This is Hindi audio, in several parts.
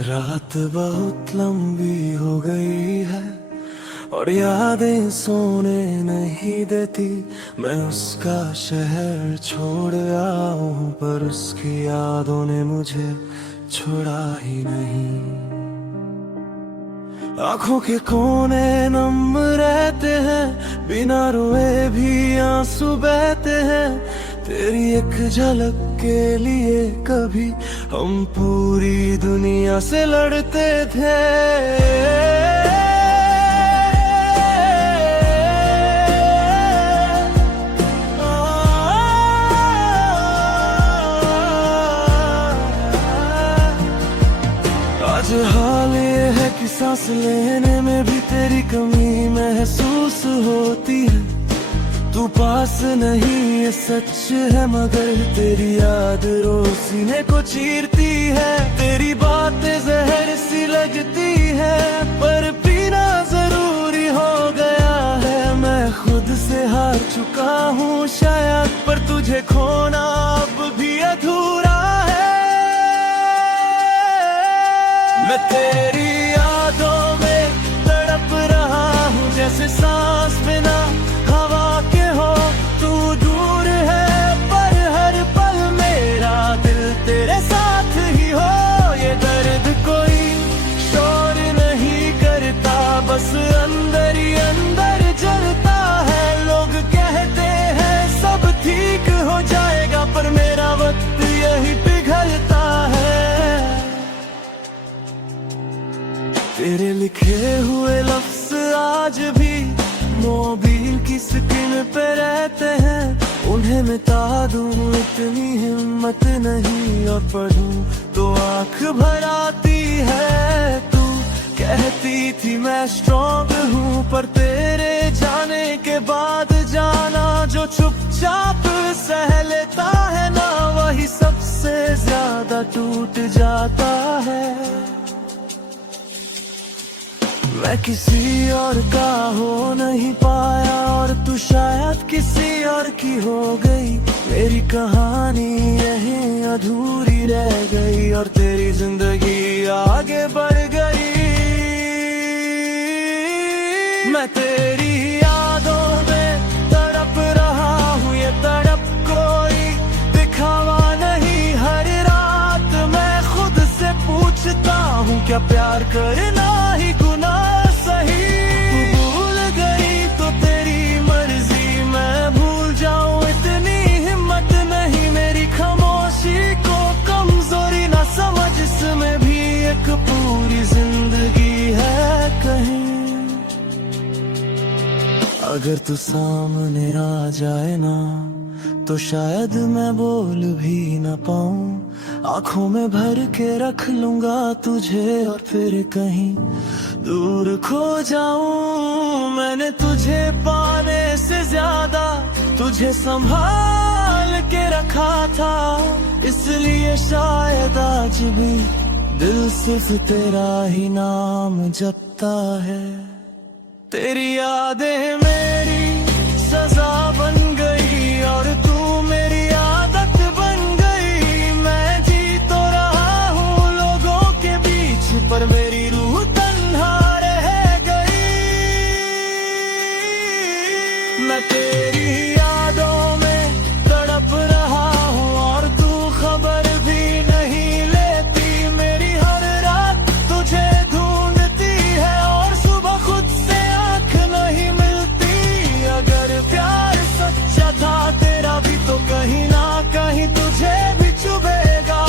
रात बहुत लंबी हो गई है और यादें सोने नहीं देती। मैं उसका शहर छोड़ आऊं पर उसकी यादों ने मुझे छोड़ा ही नहीं। आंखों के कोने नम रहते हैं, बिना रोए भी आंसू बहते हैं। तेरी एक झलक के लिए कभी हम पूरी दुनिया से लड़ते थे। आज हाल ये है कि सांस लेने में भी तेरी कमी महसूस होती है। तू पास नहीं ये सच है, मगर तेरी याद रोज सीने को चीरती है। तेरी बातें जहर सी लगती है पर पीना जरूरी हो गया है। मैं खुद से हार चुका हूँ शायद, पर तुझे खोना अब भी अधूरा है। मैं तेरी यादों में तड़प रहा हूँ, जैसे सांस बिना हवा के हो। तू दूर है पर हर पल मेरा दिल तेरे साथ ही हो। ये दर्द कोई शोर नहीं करता, बस अंदर ही अंदर जलता है। लोग कहते हैं सब ठीक हो जाएगा, पर मेरा वक्त यही पिघलता है। तेरे लिखे हुए लफ्ज आज भी मोबाइल की स्क्रीन पे रहते हैं। उन्हें मिटा दूं इतनी हिम्मत नहीं, और पढ़ूं तो आंख भर आती है। तू कहती थी मैं स्ट्रॉन्ग हूँ, पर तेरे जाने के बाद जाना जो चुपचाप सह लेता है ना, वही सबसे ज्यादा टूट जाता है। मैं किसी और का हो नहीं पाया और तू शायद किसी और की हो गई। मेरी कहानी यहीं अधूरी रह गई और तेरी जिंदगी आगे बढ़ गई। मैं तेरी यादों में तड़प रहा हूँ, ये तड़प कोई दिखावा नहीं। हर रात मैं खुद से पूछता हूँ, क्या प्यार करना ही गुनाह सही? तू भूल गई तो तेरी मर्जी, मैं भूल जाऊं इतनी हिम्मत नहीं। मेरी खामोशी को कमजोरी ना समझ, इसमें भी एक पूरी जिंदगी है कहीं। अगर तू सामने आ जाए ना, तो शायद मैं बोल भी ना पाऊं। आंखों में भर के रख लूंगा तुझे और फिर कहीं दूर खो जाऊं। मैंने तुझे पाने से ज्यादा तुझे संभाल के रखा था, इसलिए शायद आज भी दिल सिर्फ तेरा ही नाम जपता है। तेरी यादें मेरी सजा बन गई और तू मेरी आदत बन गई। मैं जी तो रहा हूँ लोगों के बीच, पर मेरी रूह तन्हा रह गई। मैं तेरी यादों में तड़प रहा हूँ और तू खबर भी नहीं लेती। मेरी हर रात तुझे ढूंढती है और सुबह खुद से आंख नहीं मिलती। अगर प्यार सच्चा था तेरा भी, तो कहीं ना कहीं तुझे भी चुभेगा।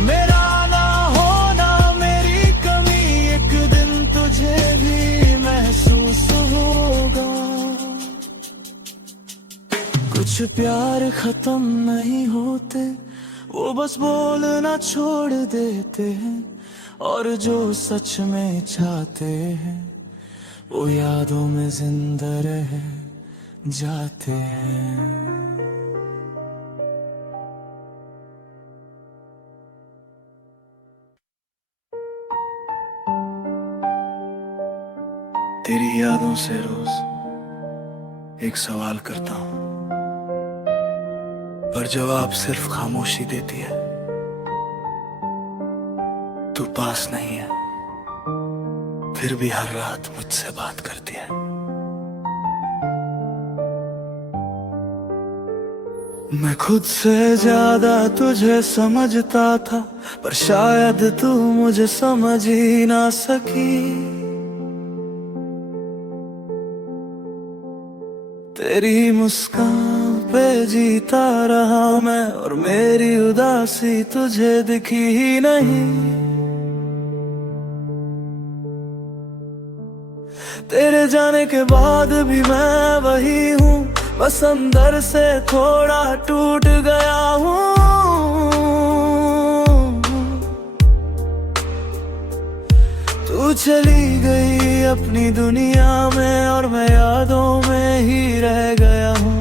मेरा ना होना मेरी कमी, एक दिन तुझे भी महसूस होगा। कुछ प्यार खत्म नहीं होते, वो बस बोलना छोड़ देते हैं। और जो सच में चाहते हैं वो यादों में जिंदा रह जाते हैं। तेरी यादों से रोज एक सवाल करता हूँ, पर जवाब सिर्फ खामोशी देती है। तू पास नहीं है, फिर भी हर रात मुझसे बात करती है। मैं खुद से ज्यादा तुझे समझता था, पर शायद तू मुझे समझ ही ना सकी। तेरी मुस्कान पे जीता रहा मैं, और मेरी उदासी तुझे दिखी ही नहीं। तेरे जाने के बाद भी मैं वही हूँ, बस अंदर से थोड़ा टूट गया हूँ। तू चली गई अपनी दुनिया में, और मैं यादों में ही रह गया हूँ।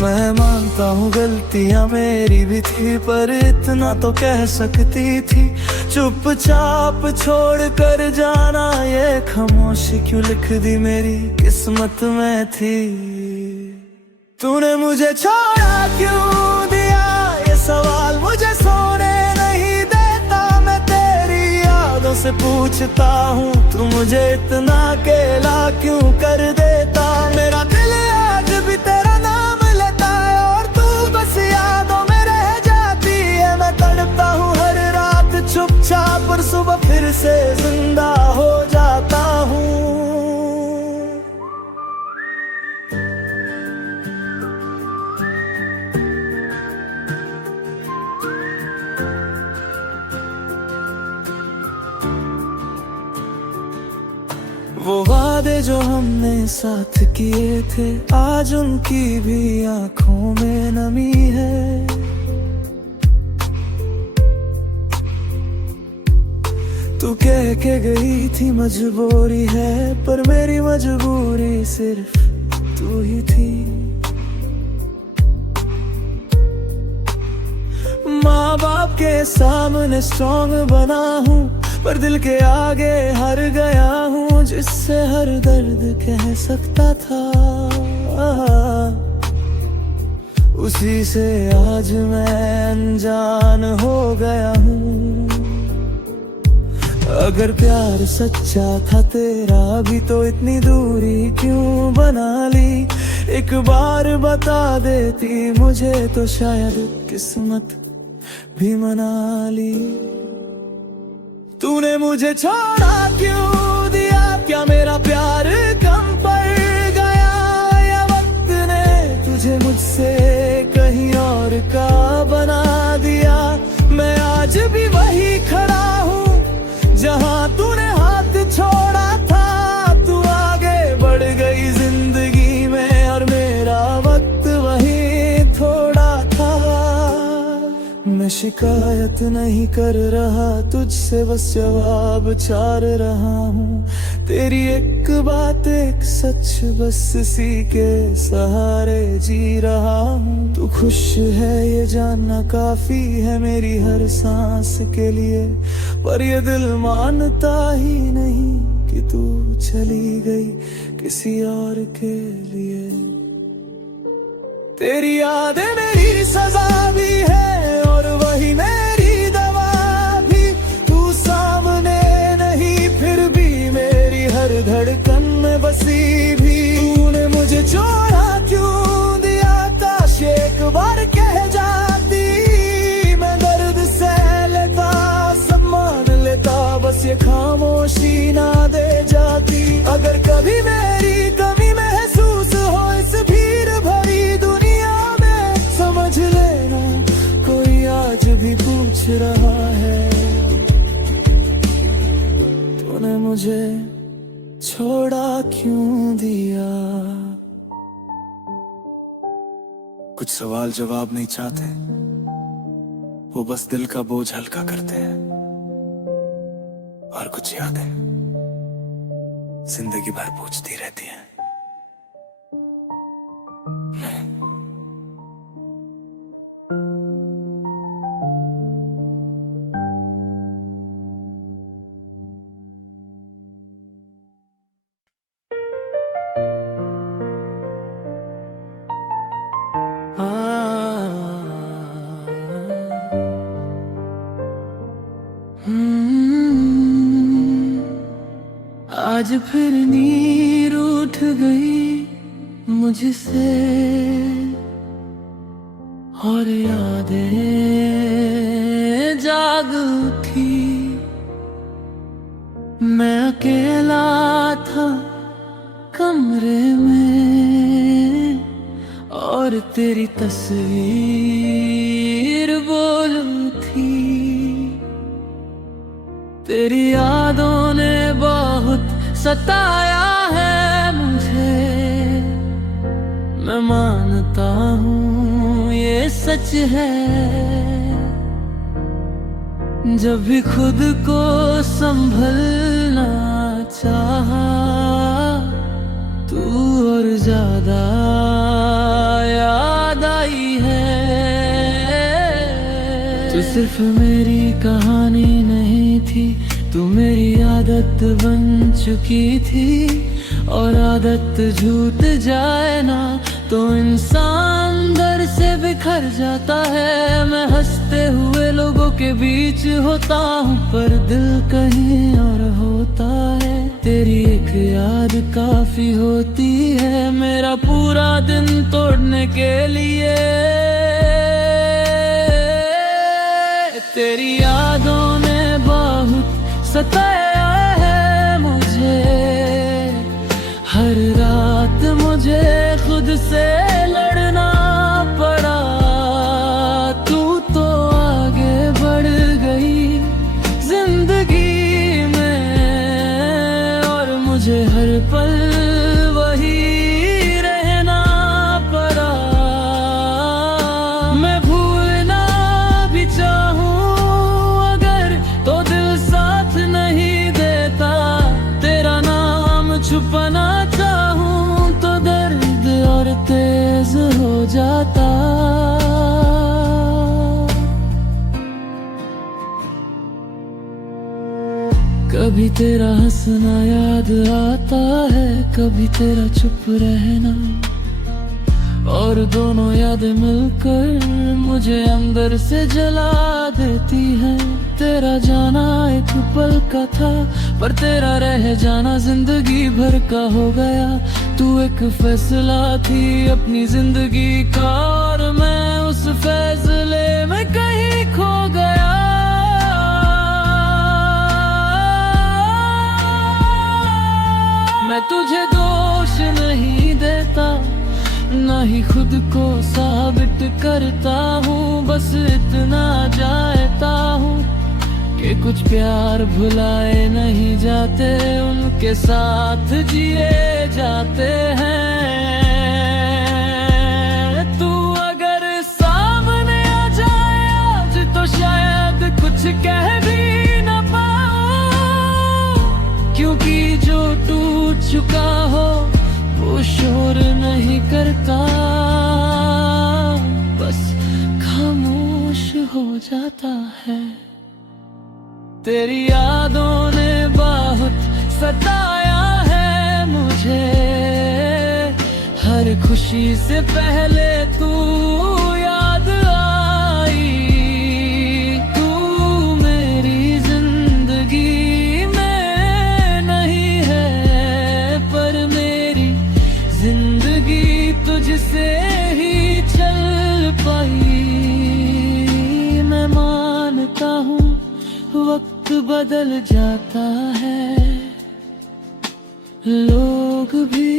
मैं मानता हूँ गलतियाँ मेरी भी थी, पर इतना तो कह सकती थी। चुपचाप छोड़ कर जाना, ये खामोशी क्यों लिख दी मेरी किस्मत में थी। तूने मुझे छोड़ा क्यों दिया, ये सवाल मुझे सोने नहीं देता। मैं तेरी यादों से पूछता हूँ, तू मुझे इतना अकेला क्यों कर देता। मेरा दिल आज भी तेरा नाम लेता है, और तू बस यादों में रह जाती है। मैं तड़पता हूँ हर रात चुपचाप, पर सुबह फिर से जिंदा हो जाता हूँ। वो वादे जो हमने साथ किए थे, आज उनकी भी आंखों में नमी है। तू कह के गई थी मजबूरी है, पर मेरी मजबूरी सिर्फ तू ही थी। माँ बाप के सामने स्ट्रॉन्ग बना हूँ, पर दिल के आगे हार गया हूँ। जिससे हर दर्द कह सकता था, उसी से आज मैं अनजान हो गया हूँ। अगर प्यार सच्चा था तेरा भी, तो इतनी दूरी क्यों बना ली। एक बार बता देती मुझे, तो शायद किस्मत भी मना ली। तूने मुझे छोड़ा क्यों दिया, क्या मेरा प्यार कम पड़ गया, या वक्त ने तुझे मुझसे कहीं और का बना दिया। मैं आज भी वही खड़ा हूँ जहाँ तूने हाथ छोड़ा था। तू आगे बढ़ गई जिंदगी में, और मेरा वक्त वही थोड़ा था। मैं शिकायत नहीं कर रहा तुझसे, बस जवाब चार रहा हूँ। तेरी एक बात एक सच, बस इसी के सहारे जी रहा हूँ। तू खुश है ये जानना काफी है मेरी हर सांस के लिए, पर ये दिल मानता ही नहीं कि तू चली गई किसी और के लिए। तेरी यादें मेरी सजा भी है, और वही मेरी दवा भी। तू सामने नहीं, फिर भी मेरी हर धड़कन में बसी भी। तूने मुझे छोड़ा क्यों दिया, काश एक बार कह जाती। मैं दर्द सह लेता, सब मान लेता, बस ये खामोशी ना दे जाती। अगर कभी मेरी कमी महसूस हो इस भीड़ भरी दुनिया में, समझ लेना कोई आज भी पूछ रहा है, तूने मुझे छोड़ा क्यों दिया। कुछ सवाल जवाब नहीं चाहते, वो बस दिल का बोझ हल्का करते हैं। और कुछ यादें जिंदगी भर पूछती रहती हैं। आज फिर नींद उठ गई मुझसे और यादें जाग उठी। मैं अकेला था कमरे में और तेरी तस्वीर बोल थी। तेरी यादों ने बहुत सताया है मुझे, मैं मानता हूँ ये सच है। जब भी खुद को संभलना चाहा तू और ज्यादा याद आई है। तू सिर्फ मेरी कहानी नहीं थी, तू मेरी आदत बन चुकी थी। और आदत झूठ जाए ना तो इंसान दर से बिखर जाता है। मैं हंसते हुए लोगों के बीच होता हूँ पर दिल कहीं और होता है। तेरी एक याद काफी होती है मेरा पूरा दिन तोड़ने के लिए। तेरी यादों ने बहुत सताया है मुझे, हर रात मुझे खुद से लड़ना पड़ा। तू तो आगे बढ़ गई जिंदगी में और मुझे हर पल वही रहना पड़ा। मैं भूलना भी चाहूं अगर तो दिल साथ नहीं देता। तेरा नाम छुपाना चाहूं तो दर्द और तेज हो जाता। कभी तेरा हंसना याद आता है, कभी तेरा चुप रहना, और दोनों यादें मिलकर मुझे अंदर से जला देती है। तेरा जाना एक पल का था पर तेरा रह जाना जिंदगी भर का हो गया। तू एक फैसला थी अपनी जिंदगी का और मैं उस फैसले में कहीं खो गया। मैं तुझे दोष नहीं देता ना ही खुद को साबित करता हूँ, बस इतना जानता हूँ कि कुछ प्यार भुलाए नहीं जाते, उनके साथ जिए जाते हैं। तू अगर सामने आ जाए आज तो शायद कुछ कह भी न पाऊं, क्योंकि जो टूट चुका हो वो शोर नहीं करता, बस खामोश हो जाता है। तेरी यादों ने बहुत सताया है मुझे, हर खुशी से पहले तू याद आई। तू मेरी जिंदगी में नहीं है पर मेरी जिंदगी तुझसे ही चल पाई। मैं मानता हूँ वक्त बदल जाता है, लोग भी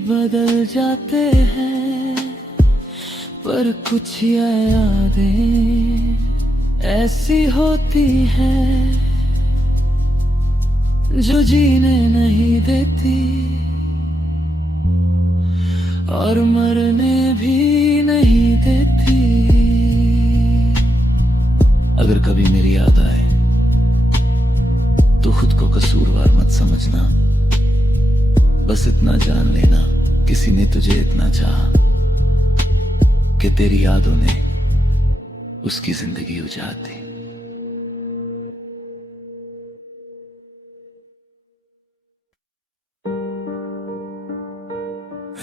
बदल जाते हैं, पर कुछ यादें ऐसी होती हैं जो जीने नहीं देती और मरने भी नहीं देती। अगर कभी मेरी याद आए तो खुद को कसूरवार मत समझना, बस इतना जान लेना किसी ने तुझे इतना चाहा कि तेरी यादों ने उसकी जिंदगी उजाड़ दी।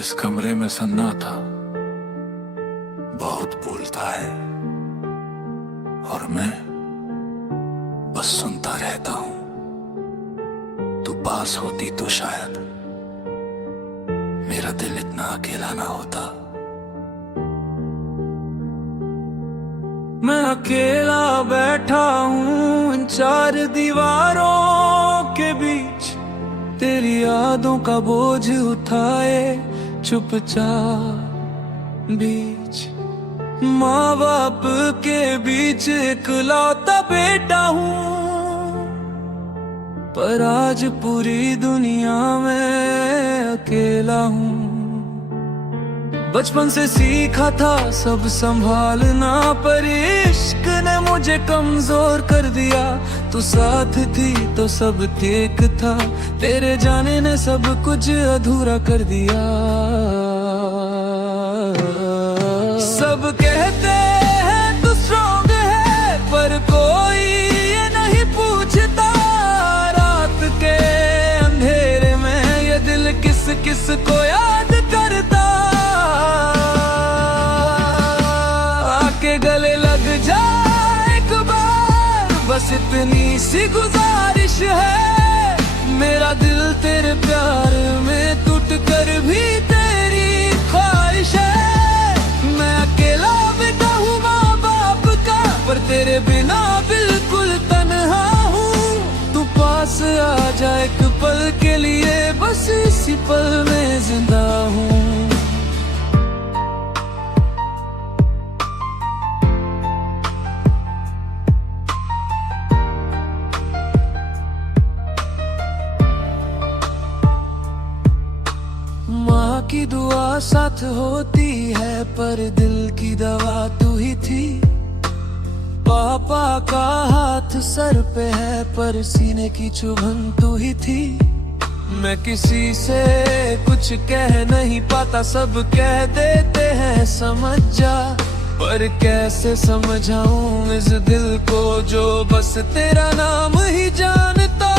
इस कमरे में सन्नाटा बहुत बोलता है और मैं बस सुनता रहता हूं। तू पास होती तो शायद मेरा दिल इतना अकेला ना होता। मैं अकेला बैठा हूँ इन चार दीवारों के बीच, तेरी यादों का बोझ उठाए चुपचाप बीच। माँ बाप के बीच इकलौता बेटा हूँ, पर आज पूरी दुनिया में अकेला हूँ। बचपन से सीखा था सब संभालना, पर इश्क ने मुझे कमजोर कर दिया। तू साथ थी तो सब ठीक था, तेरे जाने ने सब कुछ अधूरा कर दिया। सब कहते हैं तू स्ट्रॉन्ग है, पर कोई ये नहीं पूछता रात के अंधेरे में ये दिल किस किस को याद करता। आके गले लग जा एक बार, बस इतनी सी गुजारिश है। मेरा दिल तेरे प्यार में टूट कर भी तेरी ख्वाहिश है। मैं अकेला बेटा हूँ माँ बाप का, पर तेरे बिना बिल्कुल तन्हा हूँ। तू पास आ जा एक पल के लिए, बस इसी पल में जिंदा हूँ। माँ की दुआ साथ होती है, पर दिल की दवा तू ही थी। पापा का हाथ सर पे है, पर सीने की चुभन तू ही थी। मैं किसी से कुछ कह नहीं पाता, सब कह देते हैं समझ जा, पर कैसे समझाऊं इस दिल को जो बस तेरा नाम ही जानता।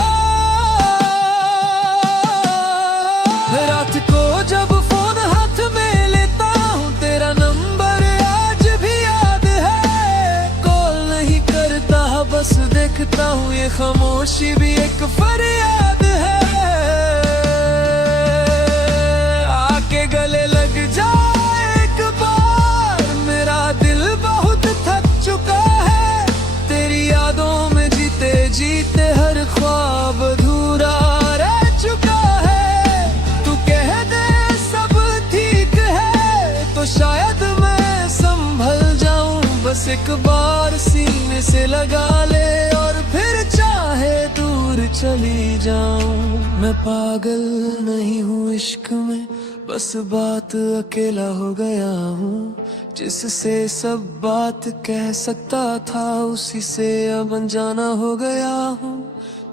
रात को जब फोन हाथ में लेता हूँ, तेरा नंबर आज भी याद है। कॉल नहीं करता बस देखता हूँ, ये खामोशी भी एक फरियाद है। आके गले लग जा एक बार, मेरा दिल बहुत थक चुका है। तेरी यादों में जीते जीते हर ख्वाब अधूरा रह चुका है। तो शायद मैं संभल जाऊं, बस एक बार सीने से लगा ले और फिर चाहे दूर चली जाऊं। मैं पागल नहीं हूँ इश्क में, बस बात अकेला हो गया हूँ। जिससे सब बात कह सकता था, उसी से अब अनजाना हो गया हूँ।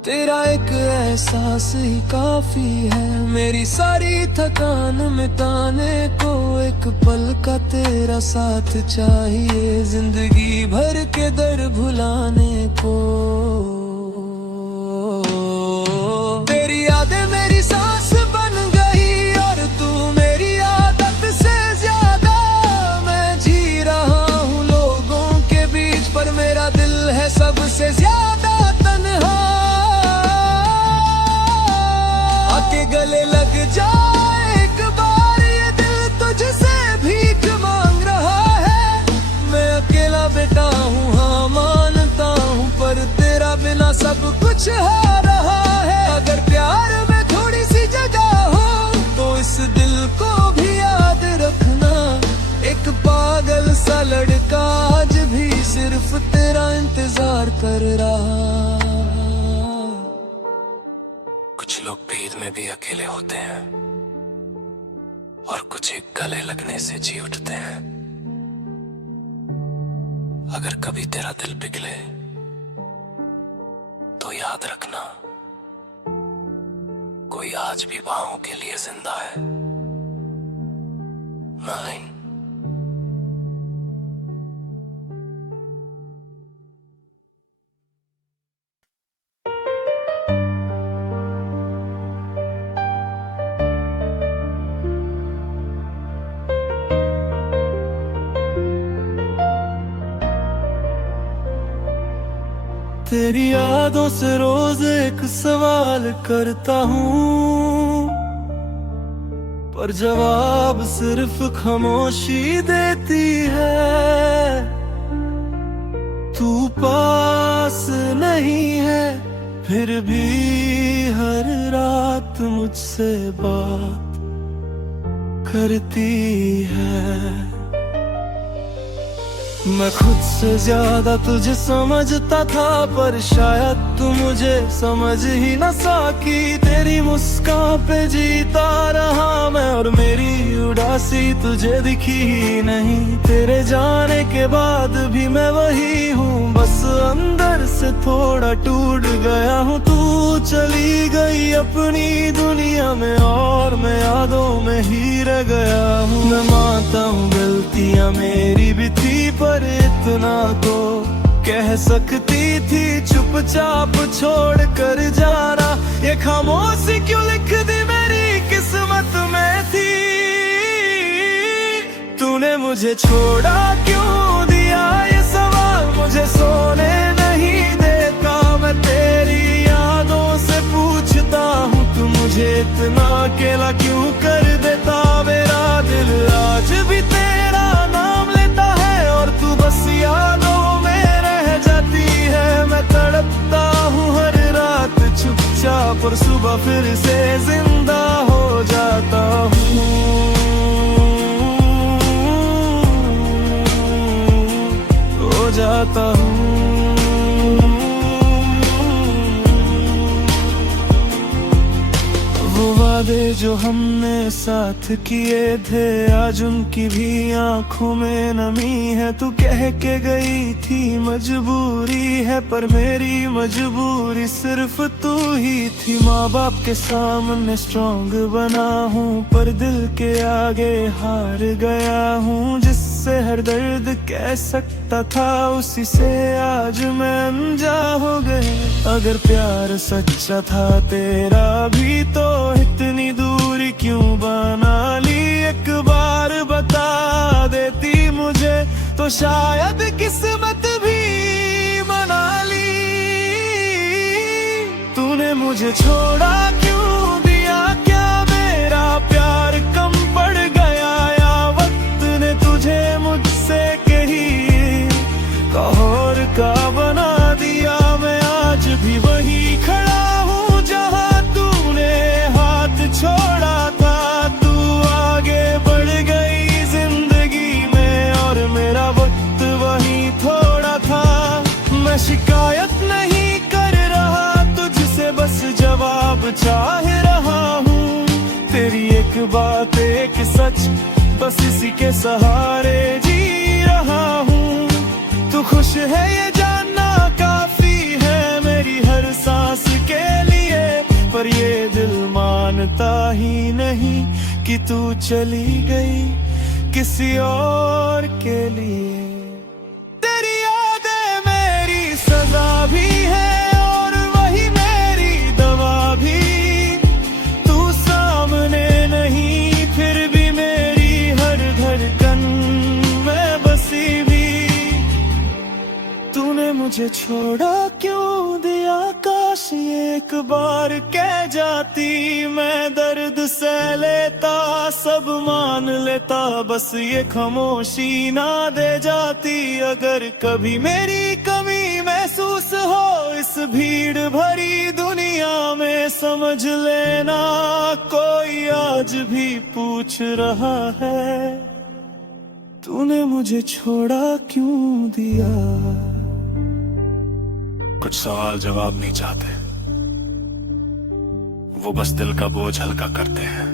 तेरा एक एहसास ही काफी है, मेरी सारी थकान मिटाने को। एक पल का तेरा साथ चाहिए, जिंदगी भर के दर्द भुलाने को। तेरी यादें मेरी सांस बन गई, और तू मेरी आदत से ज्यादा। मैं जी रहा हूँ लोगों के बीच, पर मेरा दिल है सबसे ज्यादा तन्हा। आके गले लग जा एक बार, ये दिल तुझसे भीख मांग रहा है। मैं अकेला बेटा हूँ हाँ मानता हूँ, पर तेरा बिना सब कुछ है रहा है। अगर प्यार में थोड़ी सी जगह हो, तो इस दिल को भी याद रखना। एक पागल सा लड़का आज भी सिर्फ तेरा इंतजार कर रहा। कुछ लोग भीड़ में भी अकेले होते हैं, और कुछ एक गले लगने से जी उठते हैं। अगर कभी तेरा दिल पिघले तो याद रखना, कोई आज भी बाहों के लिए जिंदा है। 9 तेरी यादों से रोज एक सवाल करता हूँ, पर जवाब सिर्फ खामोशी देती है। तू पास नहीं है फिर भी हर रात मुझसे बात करती है। मैं खुद से ज्यादा तुझे समझता था, पर शायद तू मुझे समझ ही न सकी। तेरी मुस्कान पे जीता रहा मैं, और मेरी उदासी तुझे दिखी ही नहीं। तेरे जाने के बाद भी मैं वही हूँ, बस अंदर से थोड़ा टूट गया हूँ। तू चली गई अपनी दुनिया में, और मैं यादों में ही रह गया हूँ। मैं मानता हूँ गलतियाँ मेरी भी थी, पर इतना तो कह सकती थी चुपचाप छोड़ कर जाना। ये खामोशी क्यों लिख दी मेरी किस्मत में थी। तूने मुझे छोड़ा क्यों दिया ये सवाल मुझे सोने नहीं देता। मैं तेरी यादों से पूछता हूँ, तू मुझे इतना अकेला क्यों कर देता। मेरा दिल आज भी तेरा नाम लेता है, और तू बस यादों में रह जाती है। मैं तड़पता हूँ हर रात चुपचाप, और सुबह फिर से जिंदा हो जाता हूँ। हो जाता हूँ। वो वादे जो हमने साथ किए थे, आज उनकी भी आंखों में नमी है। तू कह के गई थी मजबूरी है, पर मेरी मजबूरी सिर्फ तू ही थी। माँ बाप के सामने स्ट्रॉन्ग बना हूँ, पर दिल के आगे हार गया हूँ। जिससे हर दर्द कह सकता था, उसी से आज मैं अनजा हो गए। अगर प्यार सच्चा था तेरा भी, तो इतनी दूरी क्यों बना ली। एक बार बता देती मुझे, तो शायद किस्मत भी मना ली। तूने मुझे छोड़ा क्यों दिया, क्या मेरा प्यार कम पड़ गया, या वक्त ने तुझे मुझसे कही कहर का बना दिया। मैं आज भी वही खड़ा हूँ जहाँ तूने हाथ छोड़ा था। तू आगे बढ़ गई जिंदगी में, और मेरा वक्त वही थोड़ा था। मैं शिकायत नहीं कर रहा तुझसे, बस जवाब चाह रहा हूँ। तेरी एक बात एक सच, बस इसी के सहारे जी रहा हूँ। तू खुश है ये जानना काफी है मेरी हर सांस के लिए, पर ये दिल मानता ही नहीं कि तू चली गई किसी और के लिए। तेरी यादें मेरी सजा भी है, और वही मेरी दवा भी। तू सामने नहीं फिर भी मेरी हर धड़कन में बसी भी। तूने मुझे छोड़ा क्यों दिया, काश ये एक बार कह जाती। मैं दर्द सह लेता, सब मान लेता, बस ये खामोशी ना दे जाती। अगर कभी मेरी कमी महसूस हो इस भीड़ भरी दुनिया में, समझ लेना कोई आज भी पूछ रहा है, तूने मुझे छोड़ा क्यों दिया। कुछ सवाल जवाब नहीं चाहते, वो बस दिल का बोझ हल्का करते हैं।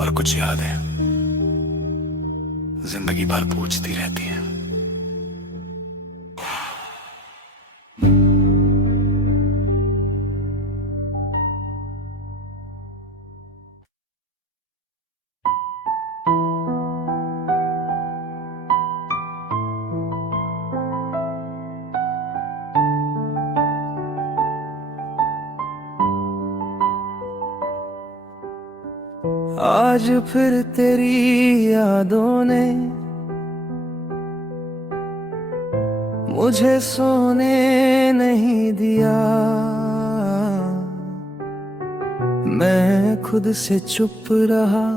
और कुछ यादें जिंदगी भर पूछती रहती हैं। आज फिर तेरी यादों ने मुझे सोने नहीं दिया। मैं खुद से चुप रहा,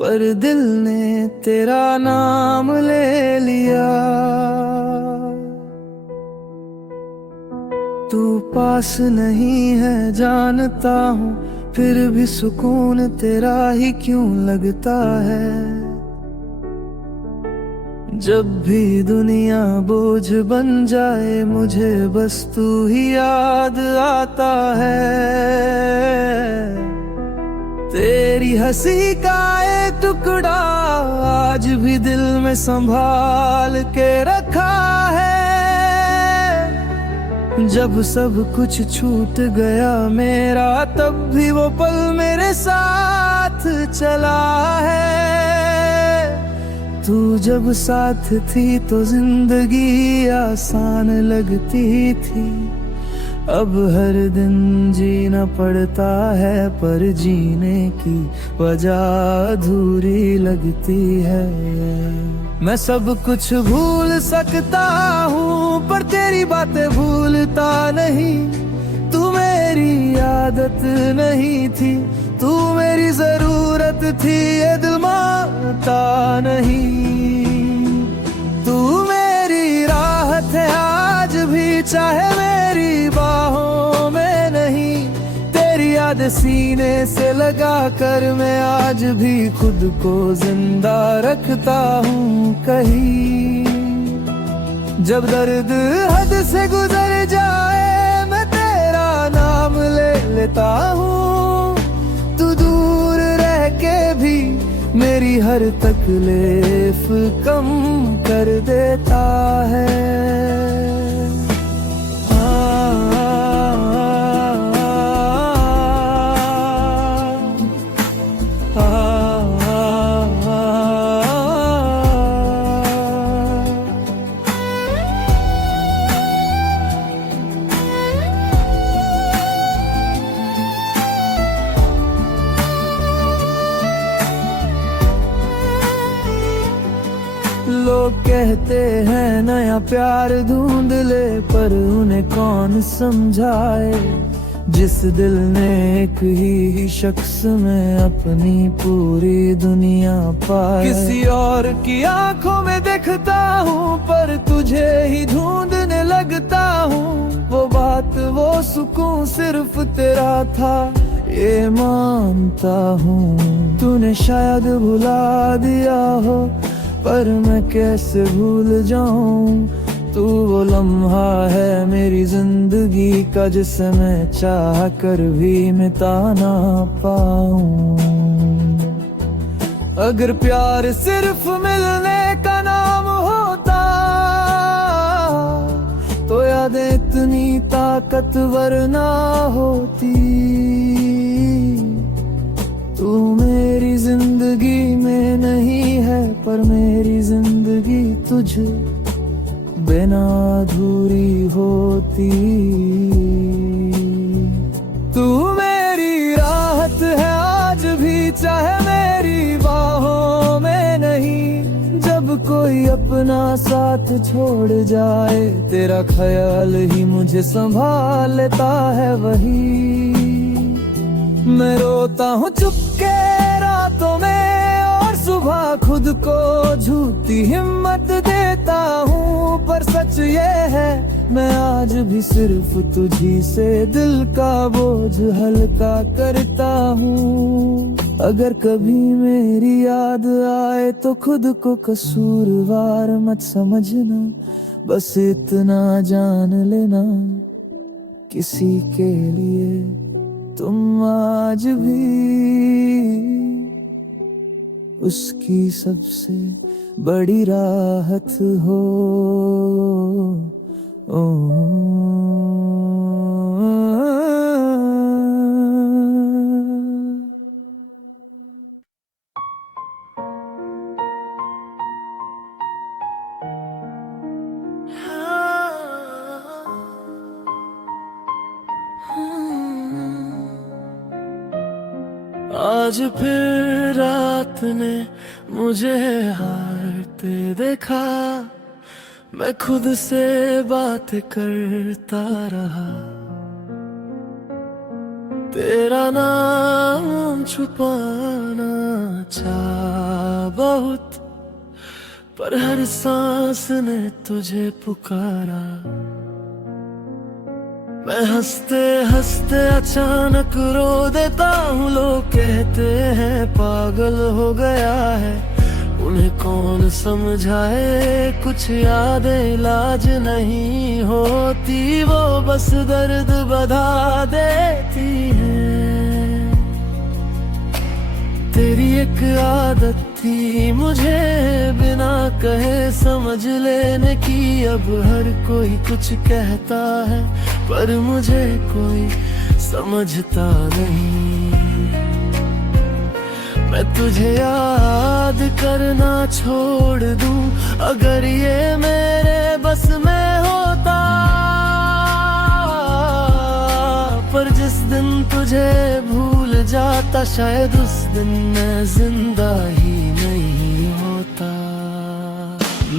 पर दिल ने तेरा नाम ले लिया। तू पास नहीं है जानता हूँ, फिर भी सुकून तेरा ही क्यों लगता है। जब भी दुनिया बोझ बन जाए, मुझे बस तू ही याद आता है। तेरी हंसी का एक टुकड़ा आज भी दिल में संभाल के रखा है। जब सब कुछ छूट गया मेरा, तब भी वो पल मेरे साथ चला है। तू जब साथ थी तो जिंदगी आसान लगती थी। अब हर दिन जीना पड़ता है, पर जीने की वजह अधूरी लगती है। मैं सब कुछ भूल सकता हूँ, पर तेरी बातें भूलता नहीं। तू मेरी आदत नहीं थी, तू मेरी जरूरत थी, ये दिल मानता नहीं। तू मेरी राहत है आज भी, चाहे मेरी बाहों में नहीं। तेरी याद सीने से लगा कर मैं आज भी खुद को जिंदा रखता हूँ कहीं। जब दर्द हद से गुजर जाए, मैं तेरा नाम ले लेता हूँ। तू दूर रह के भी मेरी हर तकलीफ कम कर देता है। लोग कहते हैं नया प्यार ढूंढ ले, पर उन्हें कौन समझाए। जिस दिल ने एक ही शख्स में अपनी पूरी दुनिया पाए। किसी और की आंखों में देखता हूँ, पर तुझे ही ढूंढने लगता हूँ। वो बात वो सुकून सिर्फ तेरा था, ये मानता हूँ। तूने शायद भुला दिया हो, पर मैं कैसे भूल जाऊं। तू वो लम्हा है मेरी जिंदगी का, जिसे मैं चाह कर भी मिटा ना पाऊं। अगर प्यार सिर्फ मिलने का नाम होता, तो यादें इतनी ताकतवर ना होती। तू मेरी जिंदगी में नहीं है, पर मेरी जिंदगी तुझ बिना अधूरी होती। तू मेरी राहत है आज भी, चाहे मेरी बाहों में नहीं। जब कोई अपना साथ छोड़ जाए, तेरा ख्याल ही मुझे संभाल लेता है वही। मैं रोता हूँ चुपके रातों में, और सुबह खुद को झूठी हिम्मत देता हूँ। पर सच ये है, मैं आज भी सिर्फ तुझी से दिल का बोझ हल्का करता हूँ। अगर कभी मेरी याद आए, तो खुद को कसूरवार मत समझना। बस इतना जान लेना, किसी के लिए तुम आज भी उसकी सबसे बड़ी राहत हो। आज फिर रात ने मुझे हारते देखा। मैं खुद से बात करता रहा, तेरा नाम छुपाना चाहा बहुत, पर हर सांस ने तुझे पुकारा। मैं हंसते हंसते अचानक रो देता हूँ, लोग कहते हैं पागल हो गया है। उन्हें कौन समझाए, कुछ यादें इलाज नहीं होती, वो बस दर्द बढ़ा देती है। तेरी एक आदत थी मुझे बिना कहे समझ लेने की, अब हर कोई कुछ कहता है पर मुझे कोई समझता नहीं। मैं तुझे याद करना छोड़ दूं, अगर ये मेरे बस में होता, पर जिस दिन तुझे भूल जाता, शायद उस दिन मैं जिंदा ही नहीं होता।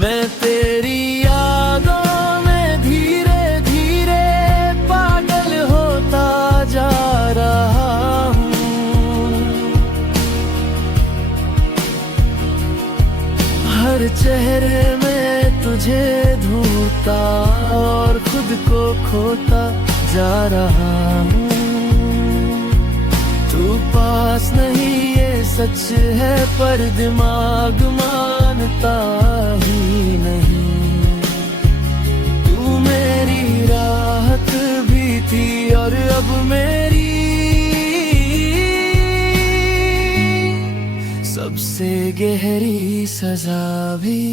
मैं तेरी यादों में धीरे धीरे पागल होता जा रहा हूँ। हर चेहरे में तुझे ढूंढता और खुद को खोता जा रहा हूँ। तू पास नहीं ये सच है, पर दिमाग मानता ही नहीं। तू मेरी राहत भी थी और अब मेरी सबसे गहरी सजा भी।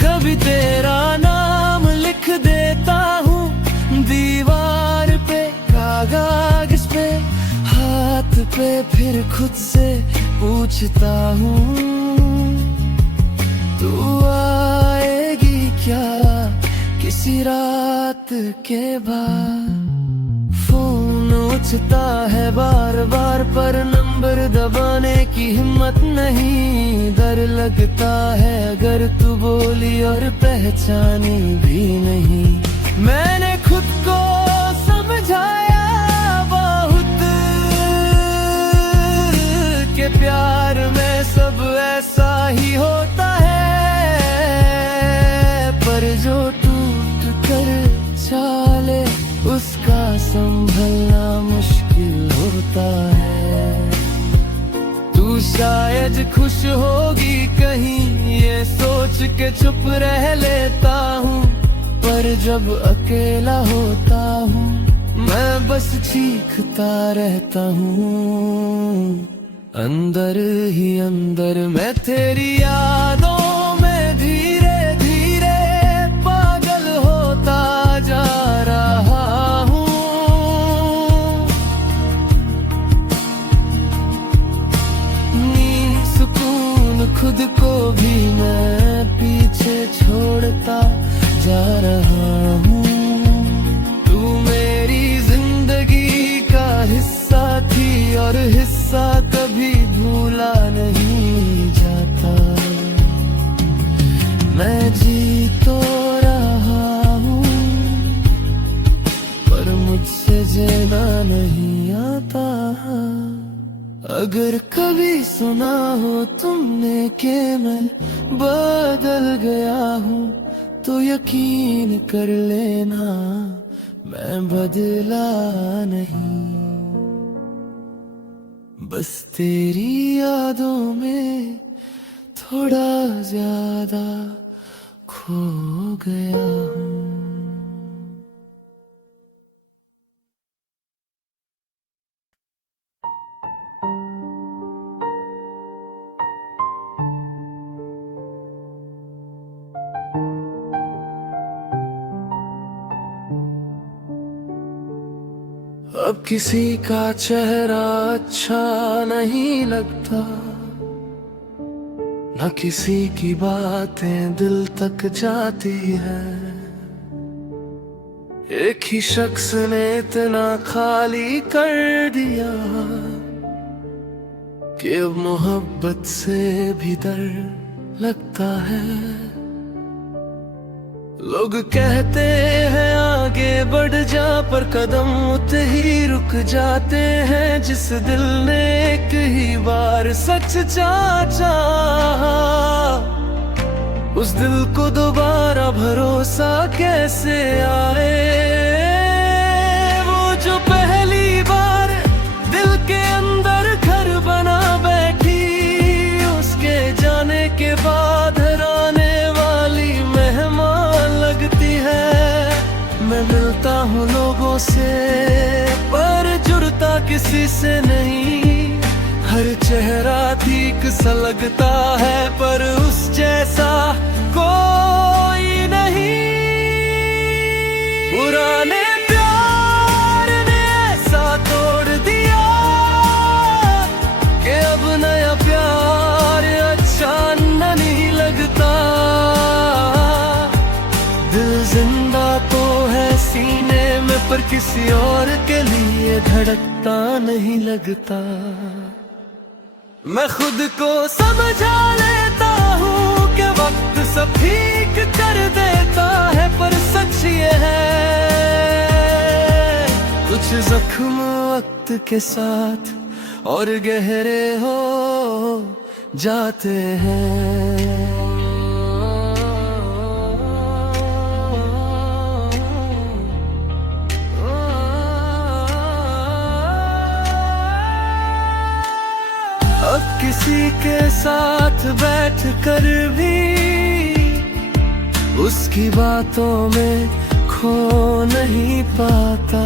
कभी तेरा नाम लिख देता हूँ दीवार पे, कागज पे, हाथ पे, फिर खुद से पूछता हूँ तू आएगी क्या किसी रात के बाद। फोन उठता है बार बार, पर नंबर दबाने की हिम्मत नहीं। डर लगता है अगर तू बोली और पहचानी भी नहीं। मैंने खुद को समझाया बहुत कि प्यार में सब ऐसा ही होता है, पर जो टूट कर चाले उसका संभलना मुश्किल होता है। तू शायद खुश होगी कहीं ये सोच के चुप रह लेता हूँ, पर जब अकेला होता हूँ मैं बस चीखता रहता हूँ। अंदर ही अंदर मैं तेरी यादों में धीरे धीरे पागल होता जा रहा हूँ। नींद सुकून खुद को भी मैं पीछे छोड़ता जा रहा हूँ। तू मेरी जिंदगी का हिस्सा थी और हिस्सा कभी भूला नहीं जाता। मैं जी तो रहा हूँ पर मुझसे जीना नहीं आता। अगर कभी सुना हो तुमने कि मैं बदल गया हूँ, तो यकीन कर लेना मैं बदला नहीं। बस तेरी यादों में थोड़ा ज्यादा खो गया हूँ। अब किसी का चेहरा अच्छा नहीं लगता, न किसी की बातें दिल तक जाती है। एक ही शख्स ने इतना खाली कर दिया कि अब मोहब्बत से भी डर लगता है। लोग कहते हैं आगे बढ़ जा, पर कदम उतने ही रुक जाते हैं। जिस दिल ने एक ही बार सच चाहा, उस दिल को दोबारा भरोसा कैसे आए। वो जो पहली बार दिल के अंदर घर बना बैठी, उसके जाने के बाद हराने वाली मेहमान लगती है। मैं मिलता हूँ लोगों से पर जुड़ता किसी से नहीं। हर चेहरा ठीक सा लगता है पर उस जैसा कोई नहीं। पुराने प्यार ने ऐसा तोड़ दिया कि अब नया प्यार अच्छा नहीं लगता। दिल जिंदा तो है सीने में, पर किसी और के लिए धड़कता नहीं लगता। मैं खुद को समझा लेता हूँ कि वक्त सब ठीक कर देता है, पर सच ये है कुछ जख्म वक्त के साथ और गहरे हो जाते हैं। अब किसी के साथ बैठ कर भी उसकी बातों में खो नहीं पाता।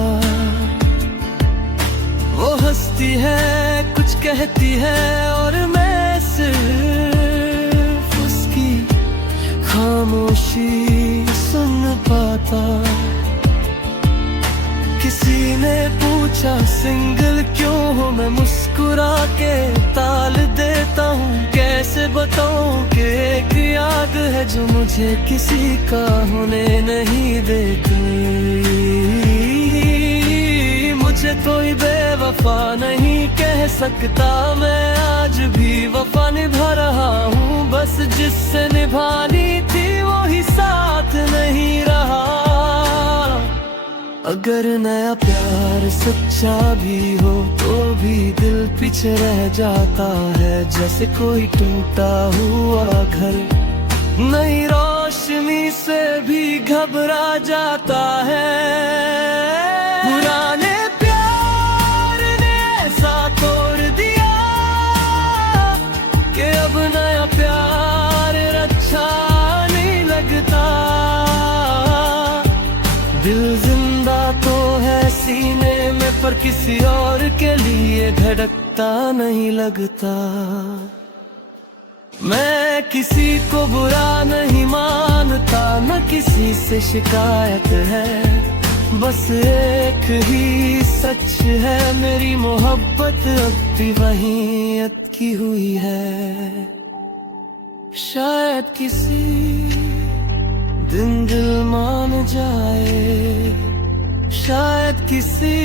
वो हंसती है, कुछ कहती है और मैं सिर्फ उसकी खामोशी सुन पाता। किसी ने पूछा सिंगल क्यों हो, मैं मुस्कुरा के ताल देता हूँ। कैसे बताऊँ कि एक याद है जो मुझे किसी का होने नहीं देती। मुझे कोई बेवफा नहीं कह सकता, मैं आज भी वफा निभा रहा हूँ। बस जिससे निभानी थी वो ही साथ नहीं रहा। अगर नया प्यार सच्चा भी हो तो भी दिल पीछे रह जाता है। जैसे कोई टूटा हुआ घर नई रोशनी से भी घबरा जाता है। पुराने प्यार ने ऐसा तोड़ दिया कि अब नया प्यार अच्छा नहीं लगता। दिल जिंदा तो है सीने में, पर किसी और के लिए धड़कता नहीं लगता। मैं किसी को बुरा नहीं मानता, न किसी से शिकायत है। बस एक ही सच है, मेरी मोहब्बत अब भी वहीं अटकी हुई है। शायद किसी दिन दिल मान जाए, शायद किसी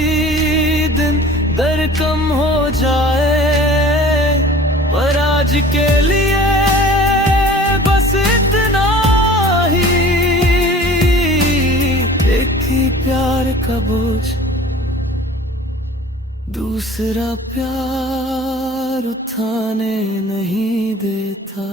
दिन दर्द कम हो जाए। पर आज के लिए बस इतना ही, एक ही प्यार का बोझ दूसरा प्यार उठाने नहीं देता।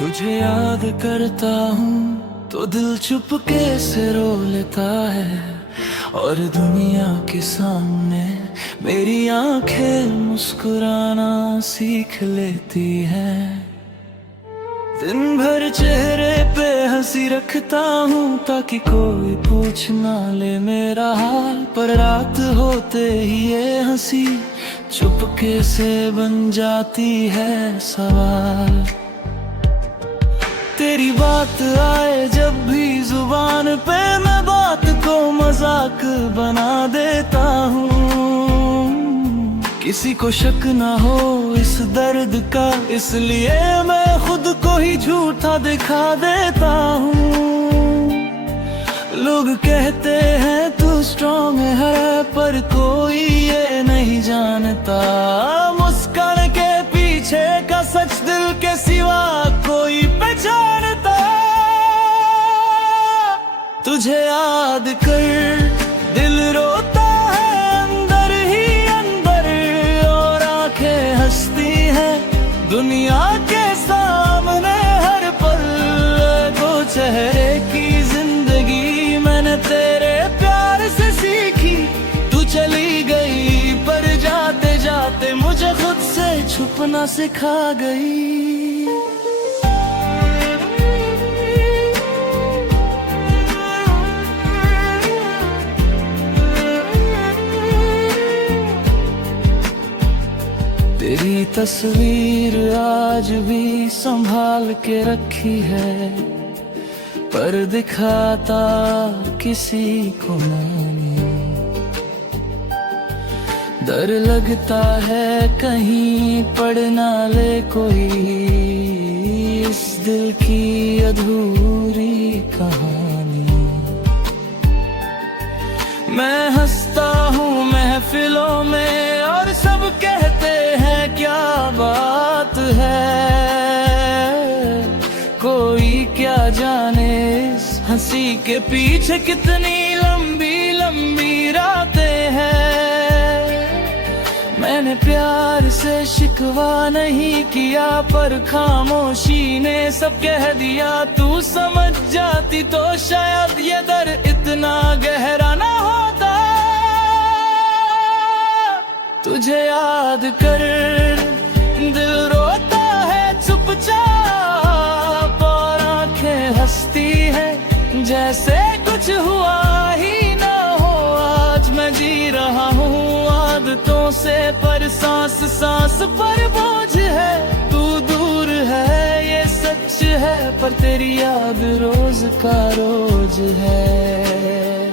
तुझे याद करता हूँ तो दिल चुपके से रो लेता है, और दुनिया के सामने मेरी आंखें मुस्कुराना सीख लेती हैं। दिन भर चेहरे पे हंसी रखता हूँ ताकि कोई पूछ ना ले मेरा हाल, पर रात होते ही ये हंसी चुपके से बन जाती है सवाल। तेरी बात आए जब भी जुबान पे, मैं बात को मजाक बना देता हूँ। किसी को शक ना हो इस दर्द का, इसलिए मैं खुद को ही झूठा दिखा देता हूँ। लोग कहते हैं तू स्ट्रॉन्ग है, पर कोई ये नहीं जानता मुस्कान के पीछे का सच दिल के सिवा कोई पहचानता। तुझे याद कर दिल रोता है अंदर ही अंदर, और आंखें हंसती हैं दुनिया के सामने हर पल। दो चेहरे की जिंदगी मैंने तेरे प्यार से सीखी, तू चली गई पर जाते जाते मुझे खुद से छुपना सिखा गई। तेरी तस्वीर आज भी संभाल के रखी है, पर दिखाता किसी को नहीं। डर लगता है कहीं पढ़ ना ले कोई इस दिल की अधूरी कहानी। मैं हंसता हूँ महफिलों में और सब कहते हैं क्या बात है, कोई क्या जाने इस हंसी के पीछे कितनी लंबी लंबी रातें हैं। मैंने प्यार से शिकवा नहीं किया, पर खामोशी ने सब कह दिया। तू समझ जाती तो शायद ये दर्द इतना गहरा ना होता। तुझे याद कर दिल रोता है चुपचाप, और आंखें हंसती हैं जैसे कुछ हुआ ही ना हो। आज मैं जी रहा हूँ आदतों से, पर सांस सांस पर बोझ है। तू दूर है ये सच है, पर तेरी याद रोज का रोज है।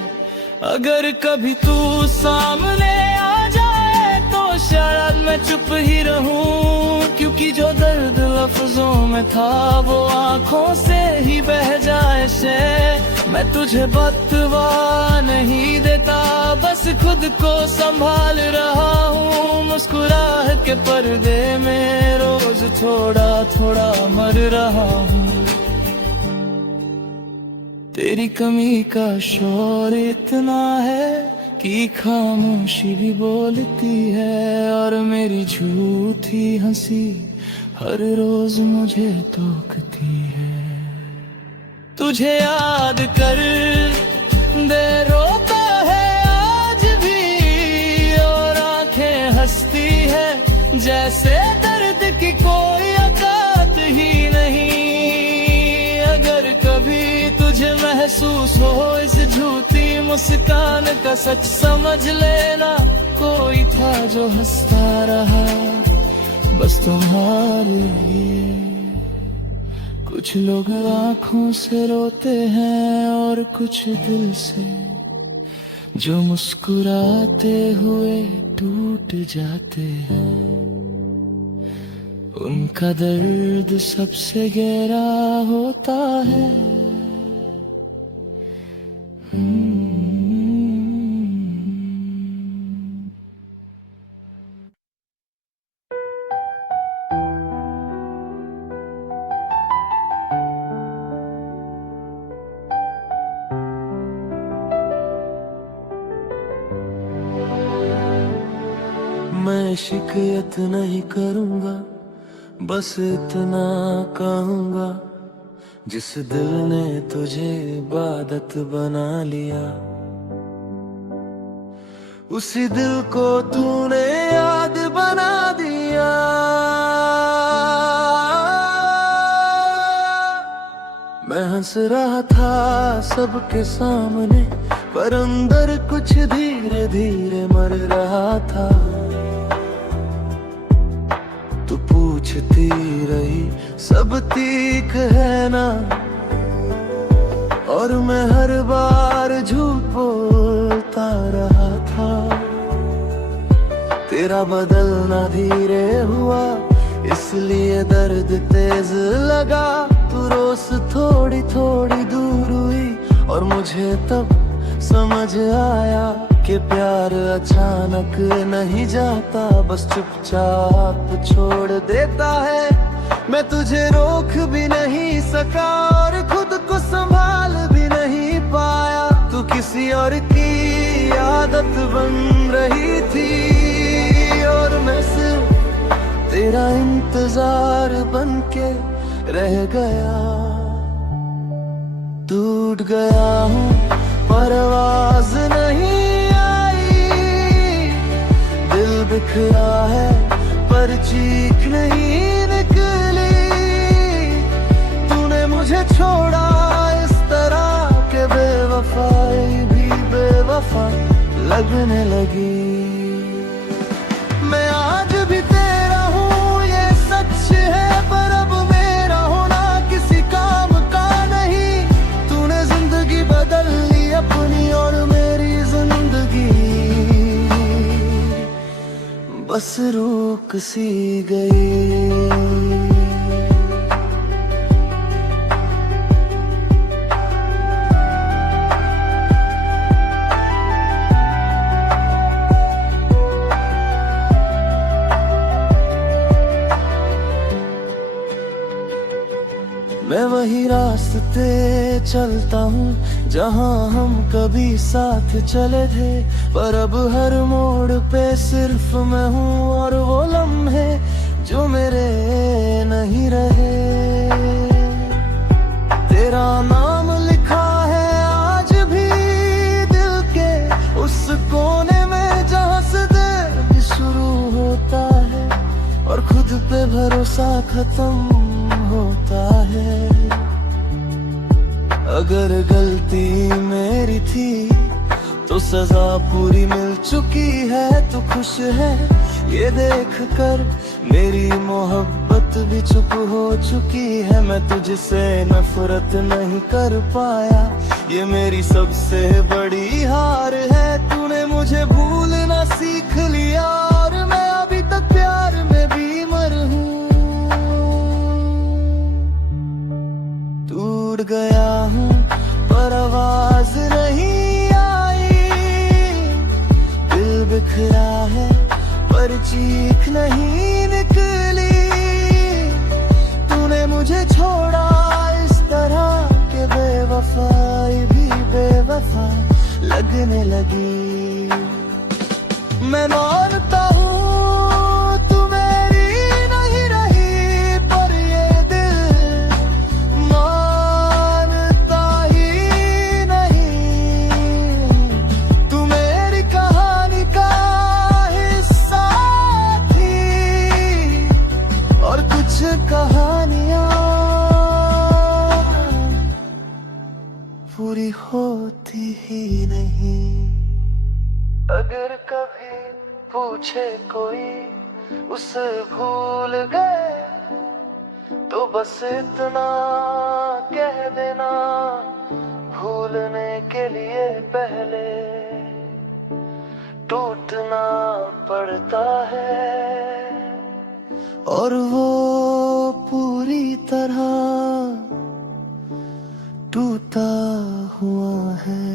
अगर कभी तू सामने आ जाए तो शायद मैं चुप ही रहूं, क्योंकि जो दर्द लफ्जों में था वो आंखों से ही बह जाए से। मैं तुझे बतवा नहीं देता, बस खुद को संभाल रहा हूँ। मुस्कुराहट के पर्दे में रोज थोड़ा थोड़ा मर रहा हूँ। तेरी कमी का शोर इतना है कि खामोशी भी बोलती है, और मेरी झूठी हंसी हर रोज मुझे टोकती है। तुझे याद कर दे रोता है आज भी, और आंखें हंसती है जैसे दर्द की कोई औकात ही नहीं। अगर कभी तुझे महसूस हो इस झूठी मुस्कान का सच, समझ लेना कोई था जो हंसता रहा बस तुम्हारे लिए। कुछ लोग आंखों से रोते हैं और कुछ दिल से, जो मुस्कुराते हुए टूट जाते हैं। उनका दर्द सबसे गहरा होता है। मैं शिकायत नहीं करूंगा, बस इतना कहूंगा, जिस दिल ने तुझे इबादत बना लिया, उसी दिल को तूने याद बना दिया। हंस रहा था सबके सामने, पर अंदर कुछ धीरे धीरे मर रहा था। तू पूछती रही सब ठीक है ना, और मैं हर बार झूठ बोलता रहा था। तेरा बदलना धीरे हुआ, इसलिए दर्द तेज लगा। तू रोज थोड़ी थोड़ी दूर हुई, और मुझे तब समझ आया कि प्यार अचानक नहीं जाता, बस चुपचाप छोड़ देता है। मैं तुझे रोक भी नहीं सका और खुद को संभाल भी नहीं पाया। तू किसी और की आदत बन रही थी, और मैं सिर्फ तेरा इंतजार बनके रह गया। टूट गया हूँ पर आवाज नहीं आई, दिल बिखरा है पर चीख नहीं निकली। तूने मुझे छोड़ा इस तरह के बेवफाई भी बेवफा लगने लगी। मैं आज भी तेरा हूँ ये सच है, पर अब मेरा होना किसी काम का नहीं। तूने जिंदगी बदल ली अपनी, और मेरी जिंदगी बस रुक सी गई। मैं वही रास्ते चलता हूँ जहाँ हम कभी साथ चले थे, पर अब हर मोड़ पे सिर्फ मैं हूँ, और वो लम्हे जो मेरे नहीं रहे। तेरा नाम लिखा है आज भी दिल के उस कोने में, जहाँ से दर्द शुरू होता है और खुद पे भरोसा खत्म होता है। अगर गलती मेरी थी तो सजा पूरी मिल चुकी है। तू खुश है ये देख कर, मेरी मोहब्बत भी चुप हो चुकी है। मैं तुझसे नफरत नहीं कर पाया, ये मेरी सबसे बड़ी हार है। तूने मुझे भूलना सीख लिया, और मैं अभी तक प्यार में बीमार हूँ। टूट गया हूँ पर आवाज नहीं आई, दिल बिखरा है पर चीख नहीं निकली। तूने मुझे छोड़ा इस तरह के बेवफाई भी बेवफा लगने लगी। मैं मानता हूँ तू मेरी नहीं रही, पर ये दिल मानता ही नहीं। तू मेरी कहानी का हिस्सा थी, और कुछ कहानियां पूरी होती ही नहीं। अगर कभी पूछे कोई उसे भूल गए, तो बस इतना कह देना, भूलने के लिए पहले टूटना पड़ता है, और वो पूरी तरह टूटा हुआ है।